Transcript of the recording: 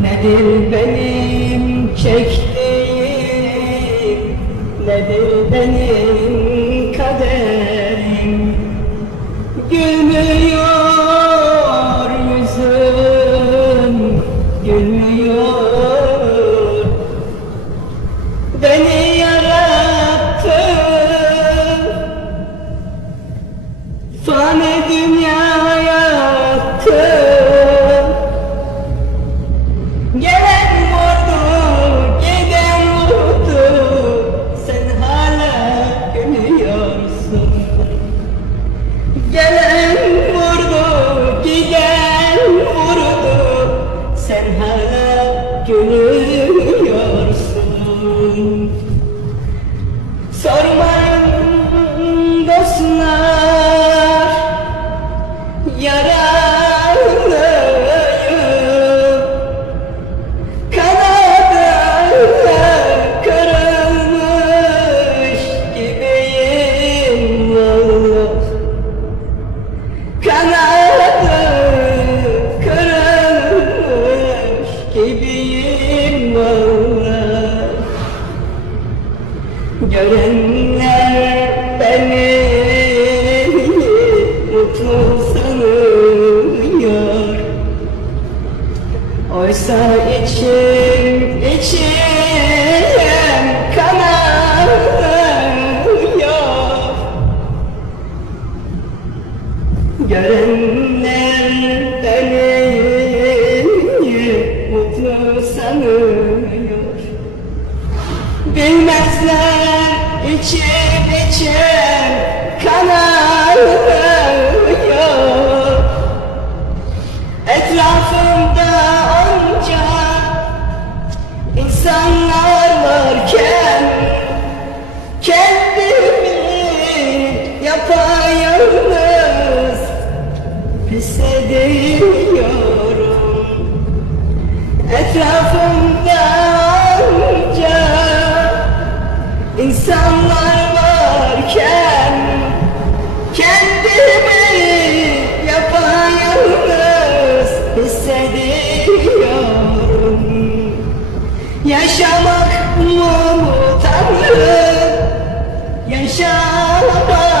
Nedir benim çektiğim, nedir benim kaderim? Gülmüyor Gelen vurdu, giden vurdu. Sen hala gülüyorsun Sormayın Görenler beni mutlu sanıyor Oysa içim içim Bilmezler içim içim kanıyor Etrafımda onca insanlar varken Kendimi yapayalnız hissediyorum Etrafımda yaşamak mı tanrım? Yaşamak